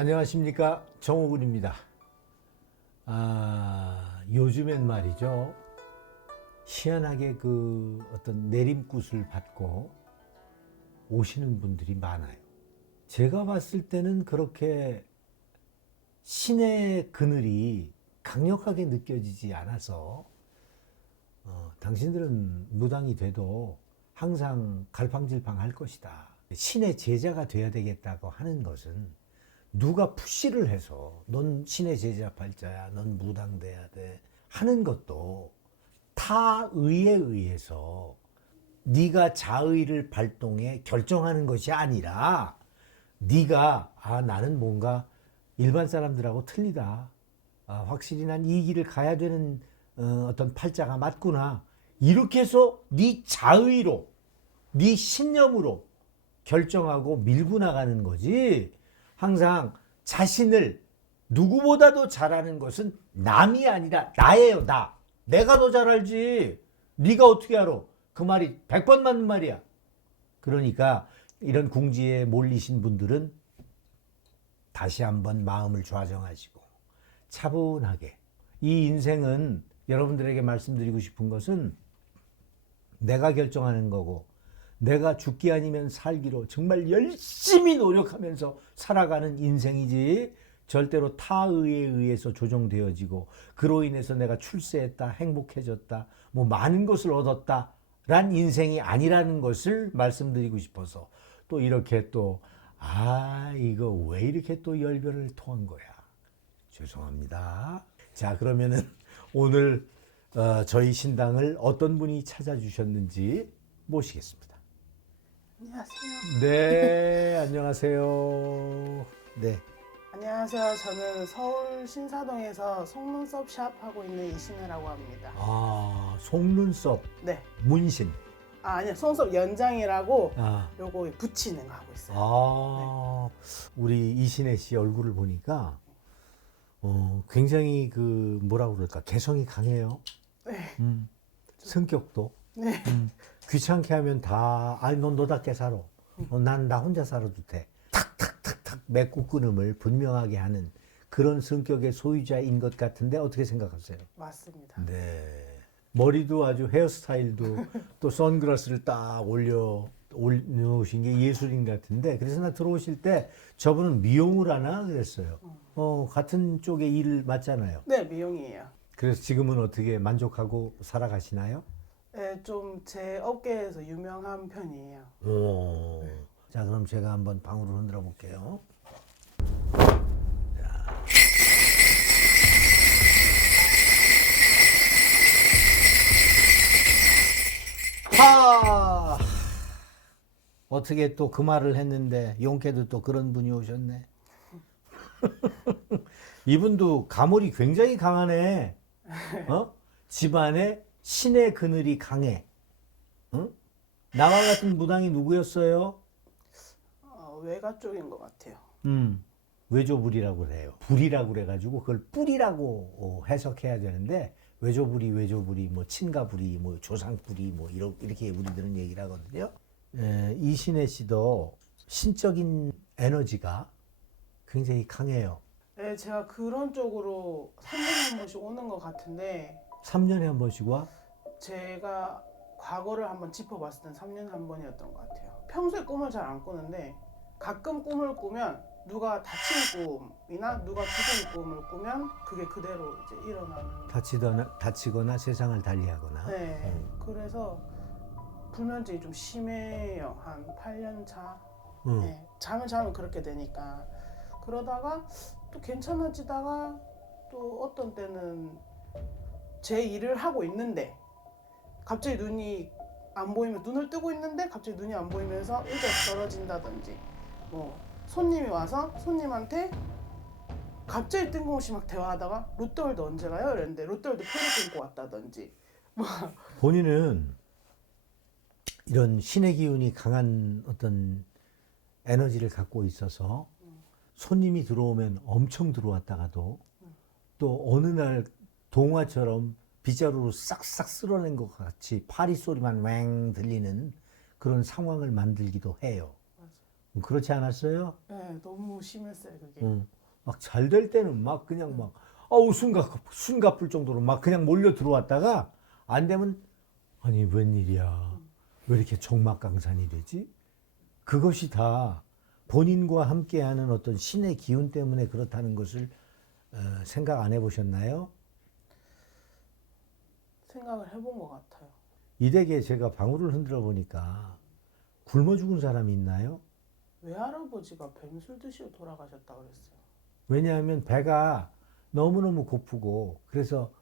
안녕하십니까 정호군입니다. 아 요즘엔 말이죠 희한하게 그 어떤 내림굿을 받고 오시는 분들이 많아요. 제가 봤을 때는 그렇게 신의 그늘이 강력하게 느껴지지 않아서 어, 당신들은 무당이 돼도 항상 갈팡질팡 할 것이다. 신의 제자가 돼야 되겠다고 하는 것은 누가 푸시를 해서 넌 신의 제자 팔자야, 넌 무당 돼야 돼 하는 것도 타의에 의해서 네가 자의를 발동해 결정하는 것이 아니라 네가 아 나는 뭔가 일반 사람들하고 틀리다. 아, 확실히 난 이 길을 가야 되는 어, 어떤 팔자가 맞구나. 이렇게 해서 네 자의로, 네 신념으로 결정하고 밀고 나가는 거지. 항상 자신을 누구보다도 잘하는 것은 남이 아니라 나예요, 나. 내가 더 잘 알지. 네가 어떻게 알아? 그 말이 백번 맞는 말이야. 그러니까 이런 궁지에 몰리신 분들은 다시 한번 마음을 좌정하시고 차분하게 이 인생은 여러분들에게 말씀드리고 싶은 것은 내가 결정하는 거고 내가 죽기 아니면 살기로 정말 열심히 노력하면서 살아가는 인생이지 절대로 타의에 의해서 조정되어지고 그로 인해서 내가 출세했다 행복해졌다 뭐 많은 것을 얻었다 란 인생이 아니라는 것을 말씀드리고 싶어서 또 이렇게 또 아 이거 왜 이렇게 또 열변을 토한 거야? 죄송합니다. 자 그러면은 오늘 어, 저희 신당을 어떤 분이 찾아주셨는지 모시겠습니다 안녕하세요. 네 안녕하세요 네 안녕하세요. 저는 서울 신사동에서 속눈썹 샵 하고 있는 이신혜라고 합니다. 아, 속눈썹 네. 문신. 아, 아니요. 속눈썹 연장이라고 아, 요거 붙이는 거 하고 있어요. 아 우리 이신혜 씨 얼굴을 보니까 어, 굉장히 그 뭐라 그럴까 개성이 강해요. 네. 음, 성격도 네. 음, 귀찮게 하면 다 아니 넌 너답게 살아. 어, 난나 혼자 살아도 돼. 탁탁탁탁 맺고 끊음을 분명하게 하는 그런 성격의 소유자인 것 같은데 어떻게 생각하세요? 맞습니다. 네. 머리도 아주 헤어스타일도 또 선글라스를 딱 올려 올려놓으신 게 예술인 것 같은데 그래서 나 들어오실 때 저분은 미용을 하나 그랬어요. 어 같은 쪽에 일을 맞잖아요. 네, 미용이에요. 그래서 지금은 어떻게 만족하고 살아가시나요? 네, 좀제 업계에서 유명한 편이에요. 오. 자 그럼 제가 한번 방울을 흔들어 볼게요. 하. 어떻게 또 그 말을 했는데 용케도 또 그런 분이 오셨네. 이분도 가물이 굉장히 강하네. 어? 집안에 신의 그늘이 강해. 응? 나와 같은 무당이 누구였어요? 어, 외가 쪽인 것 같아요. 음, 외조불이라고 그래요. 불이라고 그래가지고 그걸 뿌리라고 어, 해석해야 되는데 외조불이 외조불이 뭐 친가불이 뭐 조상불이 뭐 이렇게 우리들은 얘기를 하거든요. 에, 이신혜 씨도 신적인 에너지가 굉장히 강해요. 네, 제가 그런 쪽으로 3년에 한 번씩 오는 것 같은데 3년에 한 번씩 와? 제가 과거를 한번 짚어봤을 땐 3년에 한 번이었던 것 같아요. 평소에 꿈을 잘 안 꾸는데 가끔 꿈을 꾸면 누가 다친 꿈이나 누가 죽은 꿈을 꾸면 그게 그대로 이제 일어나는. 다치거나, 다치거나 세상을 달리하거나. 네. 음. 그래서 불면증이 좀 심해요. 한 8년 차. 응. 네. 잠을 자면 그렇게 되니까. 그러다가 또 괜찮아지다가 또 어떤 때는 제 일을 하고 있는데 갑자기 눈이 안 보이면 눈을 뜨고 있는데 갑자기 눈이 안 보이면서 의자에서 떨어진다든지 뭐 손님이 와서 손님한테 갑자기 뜬금없이 막 대화하다가 롯데월드 언제 가요? 이랬는데 롯데월드 표를 끊고 왔다든지 본인은 이런 신의 기운이 강한 어떤 에너지를 갖고 있어서 손님이 들어오면 엄청 들어왔다가도 또 어느 날 동화처럼 빗자루로 싹싹 쓸어낸 것 같이 파리 소리만 왱 들리는 그런 상황을 만들기도 해요. 그렇지 않았어요? 네, 너무 심했어요 그게. 응. 막잘 될 때는 막 그냥 막 아우 숨가 숨가쁠 정도로 막 그냥 몰려 들어왔다가 안 되면 아니 웬일이야 왜 이렇게 적막강산이 되지? 그것이 다 본인과 함께하는 어떤 신의 기운 때문에 그렇다는 것을 어, 생각 안 해보셨나요? 생각을 해본 것 같아요. 이 댁에 제가 방울을 흔들어 보니까 굶어 죽은 사람이 있나요? 외할아버지가 뱀술 드시고 돌아가셨다 그랬어요. 왜냐하면 배가 너무너무 고프고 그래서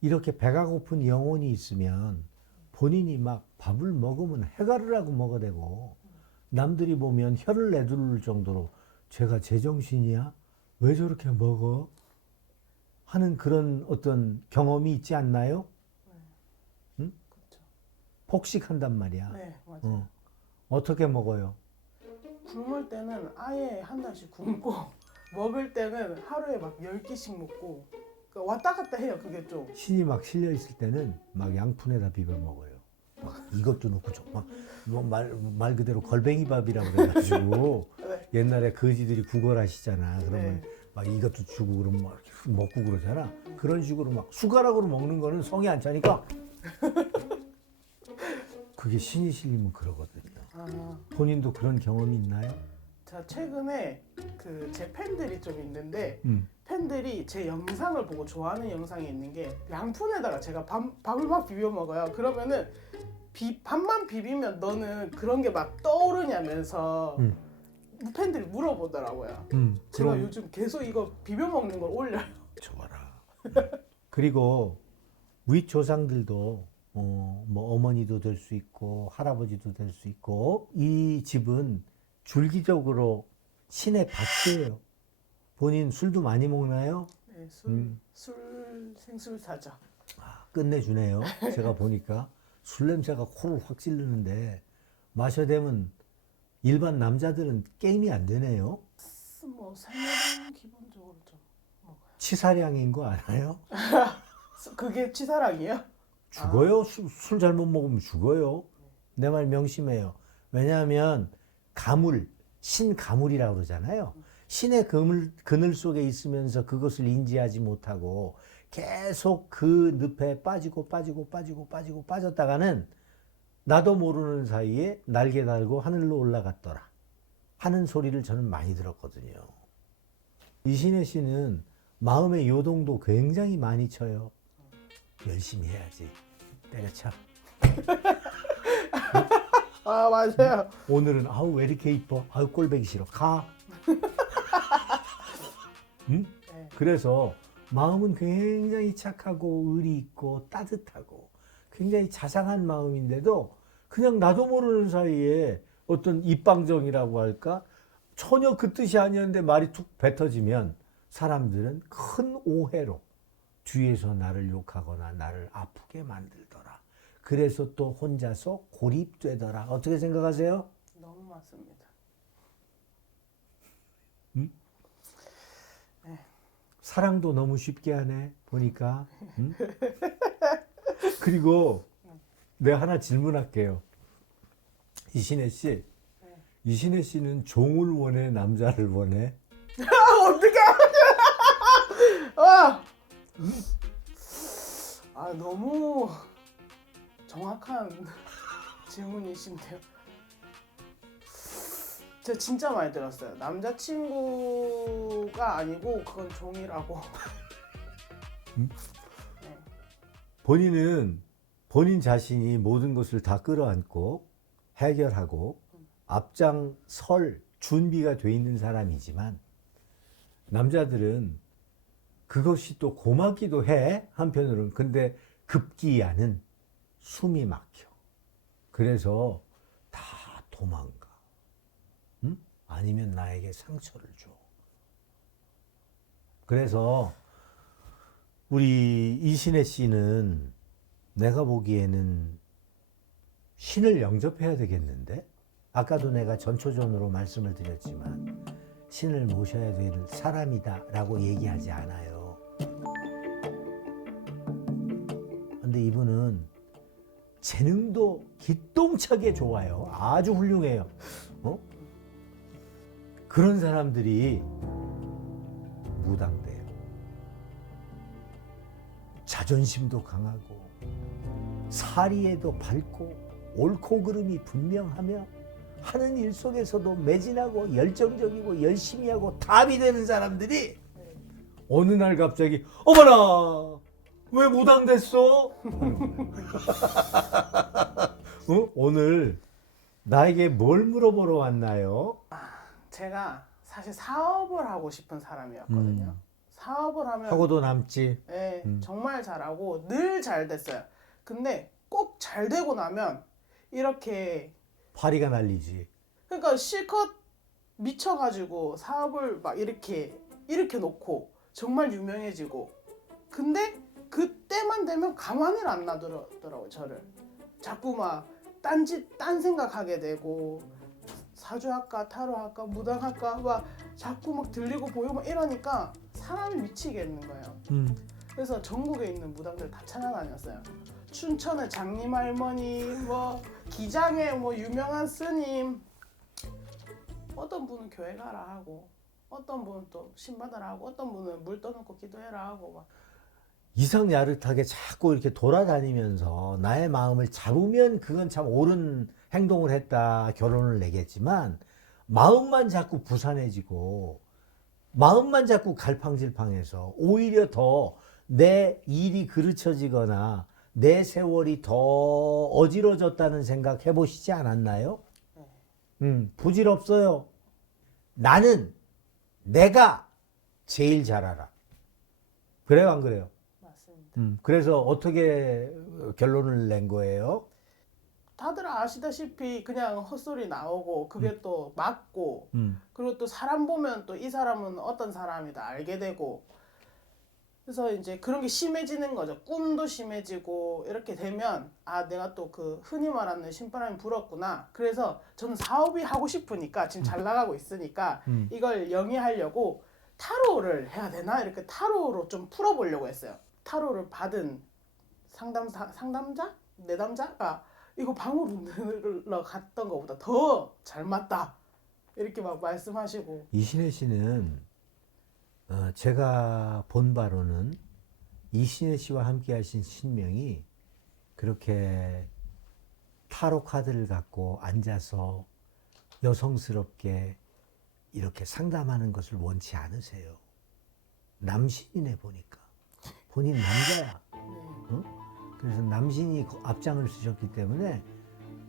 이렇게 배가 고픈 영혼이 있으면 본인이 막 밥을 먹으면 해가를 하고 먹어대고 남들이 보면 혀를 내두를 정도로 제가 제정신이야? 왜 저렇게 먹어? 하는 그런 어떤 경험이 있지 않나요? 폭식한단 말이야. 네, 맞아요. 어. 어떻게 먹어요? 굶을 때는 아예 한 달씩 굶고 먹을 때는 하루에 막 10끼씩 먹고 그러니까 왔다 갔다 해요 그게 좀 신이 막 실려 있을 때는 막 양푼에다 비벼 먹어요. 막 이것도 넣고 막말 말 그대로 걸뱅이 밥이라고 그래가지고 네. 옛날에 거지들이 구걸하시잖아. 그러면 네. 막 이것도 주고 그러면 막 이렇게 먹고 그러잖아. 그런 식으로 막 숟가락으로 먹는 거는 성이 안 차니까 그게 신이 실리면 그러거든요. 아, 본인도 그런 경험이 있나요? 제가 최근에 그 제 팬들이 좀 있는데 음. 팬들이 제 영상을 보고 좋아하는 영상이 있는 게 양푼에다가 제가 밥, 밥을 막 비벼 먹어요 그러면은 비, 밥만 비비면 너는 그런 게 막 떠오르냐면서 음. 팬들이 물어보더라고요 음. 제가 그럼 요즘 계속 이거 비벼 먹는 걸 올려요 좋아라. 그리고 윗 조상들도 어, 뭐 어머니도 될 수 있고 할아버지도 될 수 있고 이 집은 줄기적으로 신의 밭이에요. 본인 술도 많이 먹나요? 네, 술, 음. 술 생술 사죠 아, 끝내주네요. 제가 보니까 술 냄새가 코를 확 찌르는데 마셔대면 일반 남자들은 게임이 안 되네요. 뭐 생일은 기본적으로 좀 먹어요 치사량인 거 알아요? 수- 그게 치사랑이에요? 죽어요. 술, 술 잘못 먹으면 죽어요. 내 말 명심해요. 왜냐하면 가물, 신가물이라고 그러잖아요. 신의 그물, 그늘 속에 있으면서 그것을 인지하지 못하고 계속 그 늪에 빠지고 빠지고 빠지고 빠지고 빠졌다가는 나도 모르는 사이에 날개 달고 하늘로 올라갔더라. 하는 소리를 저는 많이 들었거든요. 이신혜 씨는 마음의 요동도 굉장히 많이 쳐요. 열심히 해야지. 때려쳐. 아 맞아요 오늘은 아우 왜 이렇게 이뻐? 아우 꼴배기 싫어. 가. 응? 네. 그래서 마음은 굉장히 착하고 의리 있고 따뜻하고 굉장히 자상한 마음인데도 그냥 나도 모르는 사이에 어떤 입방정이라고 할까? 전혀 그 뜻이 아니었는데 말이 툭 뱉어지면 사람들은 큰 오해로 뒤에서 나를 욕하거나 나를 아프게 만들더라. 그래서 또 혼자서 고립되더라. 어떻게 생각하세요? 너무 맞습니다 사랑도 너무 쉽게 하네 보니까 응? 그리고 내가 하나 질문할게요 이신혜 씨 이신혜 씨는 종을 원해 남자를 원해 아 어떻게 아! 아 너무 정확한 질문이신데요. 제가 진짜 많이 들었어요. 남자친구가 아니고 그건 종이라고. 음? 네. 본인은 본인 자신이 모든 것을 다 끌어안고 해결하고 앞장 설 준비가 돼 있는 사람이지만 남자들은 그것이 또 고맙기도 해 한편으로는 근데 급기야는 숨이 막혀 그래서 다 도망가 응? 아니면 나에게 상처를 줘 그래서 우리 이신혜 씨는 내가 보기에는 신을 영접해야 되겠는데? 아까도 내가 전초전으로 말씀을 드렸지만 신을 모셔야 될 사람이다 라고 얘기하지 않아요. 근데 이분은 재능도 기똥차게 좋아요. 아주 훌륭해요. 어? 그런 사람들이 무당돼요. 자존심도 강하고 사리에도 밝고 옳고 그름이 분명하며 하는 일 속에서도 매진하고 열정적이고 열심히 하고 답이 되는 사람들이 어느 날 갑자기 어머나 왜 무당됐어? 어? 오늘 나에게 뭘 물어보러 왔나요? 제가 사실 사업을 하고 싶은 사람이었거든요. 음. 사업을 하면 하고도 남지. 네, 음. 정말 잘하고 늘 잘 됐어요. 근데 꼭 잘 되고 나면 이렇게 파리가 날리지. 그러니까 실컷 미쳐가지고 사업을 막 이렇게 이렇게 놓고 정말 유명해지고 근데 그때만 되면 가만히를 안 놔두더라고요 저를 자꾸 막 딴짓 딴 생각하게 되고 사주할까 타로할까 무당할까 막 자꾸 막 들리고 보이고 막 이러니까 사람이 미치겠는 거예요 음. 그래서 전국에 있는 무당들 다 찾아다녔어요. 춘천의 장님 할머니, 뭐 기장의 뭐 유명한 스님. 어떤 분은 교회 가라 하고, 어떤 분은 또 신받아라 하고, 어떤 분은 물 떠놓고 기도해라 하고 막. 이상 야릇하게 자꾸 이렇게 돌아다니면서 나의 마음을 잡으면 그건 참 옳은 행동을 했다 결론을 내겠지만 마음만 자꾸 부산해지고 마음만 자꾸 갈팡질팡해서 오히려 더 내 일이 그르쳐지거나 내 세월이 더 어지러졌다는 생각 해보시지 않았나요? 네. 음, 부질없어요. 나는 내가 제일 잘 알아. 그래요, 안 그래요? 맞습니다. 음, 그래서 어떻게 결론을 낸 거예요? 다들 아시다시피 그냥 헛소리 나오고 그게 또 맞고 음, 그리고 또 사람 보면 또 이 사람은 어떤 사람이다 알게 되고 그래서 이제 그런 게 심해지는 거죠. 꿈도 심해지고 이렇게 되면 아 내가 또 그 흔히 말하는 신바람이 불었구나. 그래서 저는 사업이 하고 싶으니까 지금 잘 나가고 있으니까 음. 이걸 영위하려고 타로를 해야 되나 이렇게 타로로 좀 풀어보려고 했어요. 타로를 받은 상담사 상담자 내담자가 이거 방으로 늘러 갔던 것보다 더 잘 맞다 이렇게 막 말씀하시고 이신혜 씨는 어, 제가 본 바로는 이신혜 씨와 함께 하신 신명이 그렇게 타로 카드를 갖고 앉아서 여성스럽게 이렇게 상담하는 것을 원치 않으세요. 남신이네 보니까. 본인 남자야. 네. 그래서 남신이 그 앞장을 쓰셨기 때문에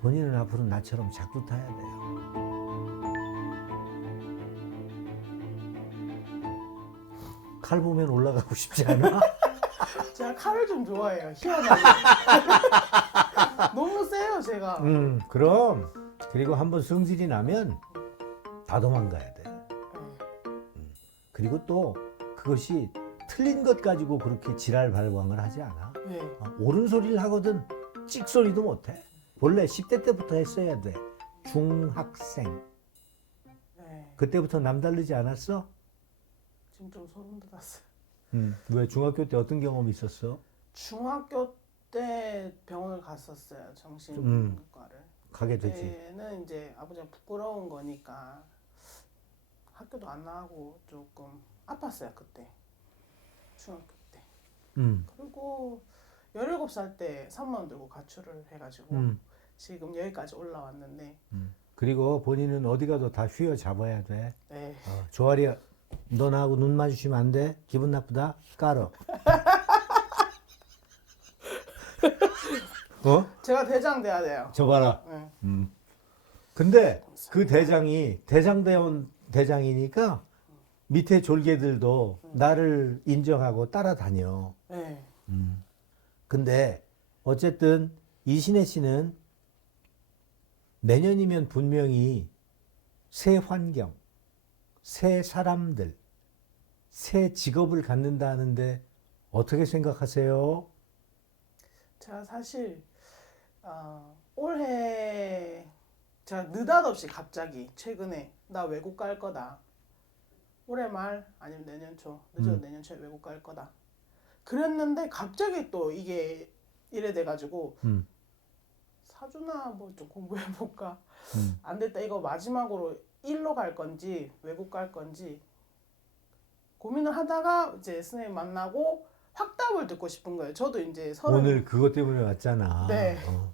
본인은 앞으로 나처럼 작두 타야 돼요. 칼 보면 올라가고 싶지 않아? 제가 칼을 좀 좋아해요. 희한하게. 너무 세요, 제가. 음, 그럼 그리고 한번 성질이 나면 다 도망가야 돼. 그리고 또 그것이 틀린 것 가지고 그렇게 지랄 발광을 하지 않아. 네. 어, 옳은 소리를 하거든 찍 소리도 못해. 본래 10대 때부터 했어야 돼. 중학생. 네. 그때부터 남다르지 않았어? 지금 좀 소름 돋았어요. 음. 왜 중학교 때 어떤 경험이 있었어? 중학교 때 병원을 갔었어요. 음. 정신과를. 가게 되지. 그때는 이제 아버지가 부끄러운 거니까 학교도 안 나가고 조금 아팠어요, 그때. 중학교 때. 음. 그리고 17살 때 3만 원 들고 가출을 해가지고 음. 지금 여기까지 올라왔는데 음. 그리고 본인은 어디 가도 다 휘어 잡아야 돼. 네. 어, 조아리야, 너 나하고 눈 마주치면 안 돼? 기분 나쁘다? 깔어. 어? 제가 대장 돼야 돼요. 저 봐라. 네. 음. 근데 그 대장이 대장대원 대장이니까 밑에 졸개들도 나를 인정하고 따라다녀. 네. 음. 근데 어쨌든 이신혜 씨는 내년이면 분명히 새 환경, 새 사람들, 새 직업을 갖는다는데 어떻게 생각하세요? 제가 사실 어, 올해 제가 느닷없이 갑자기 최근에 나 외국 갈 거다. 올해 말 아니면 내년 초 늦어도 음. 내년 초에 외국 갈 거다. 그랬는데 갑자기 또 이게 이래 돼가지고 음. 사주나 뭐 좀 공부해 볼까 음. 안 됐다 이거 마지막으로 일로 갈 건지 외국 갈 건지 고민을 하다가 이제 스님 만나고 확답을 듣고 싶은 거예요. 저도 이제 서른 오늘 그것 때문에 왔잖아. 네. 어.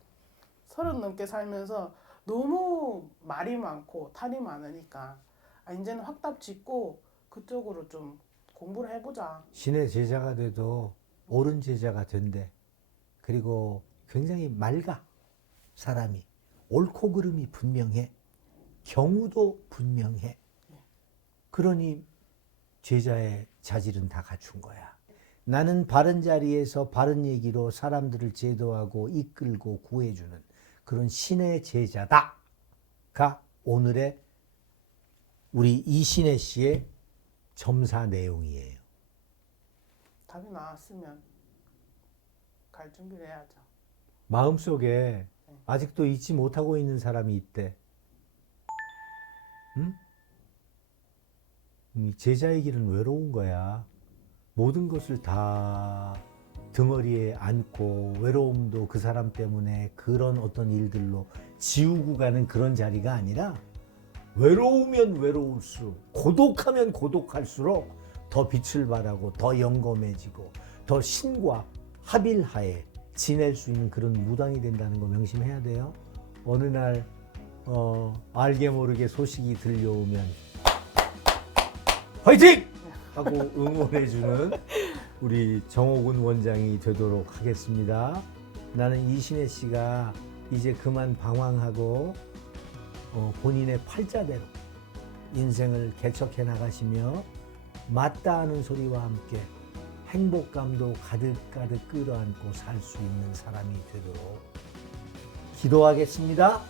서른 넘게 살면서 너무 말이 많고 탈이 많으니까 아, 이제는 확답 짓고 그쪽으로 좀 공부를 해보자. 신의 제자가 돼도 옳은 제자가 된대. 그리고 굉장히 맑아 사람이 옳고 그름이 분명해 경우도 분명해. 그러니 제자의 자질은 다 갖춘 거야. 나는 바른 자리에서 바른 얘기로 사람들을 제도하고 이끌고 구해주는 그런 신의 제자다 가 오늘의 우리 이신혜 씨의 점사 내용이에요. 답이 나왔으면 갈 준비를 해야죠. 마음속에 아직도 잊지 못하고 있는 사람이 있대. 응? 이 제자의 길은 외로운 거야. 모든 것을 다 등어리에 안고 외로움도 그 사람 때문에 그런 어떤 일들로 지우고 가는 그런 자리가 아니라 외로우면 외로울수록 고독하면 고독할수록 더 빛을 발하고 더 영검해지고 더 신과 합일하에 지낼 수 있는 그런 무당이 된다는 거 명심해야 돼요. 어느 날 어, 알게 모르게 소식이 들려오면 화이팅! 하고 응원해주는 우리 정호군 원장이 되도록 하겠습니다. 나는 이신혜 씨가 이제 그만 방황하고 어, 본인의 팔자대로 인생을 개척해 나가시며 맞다 하는 소리와 함께 행복감도 가득가득 끌어안고 살 수 있는 사람이 되도록 기도하겠습니다.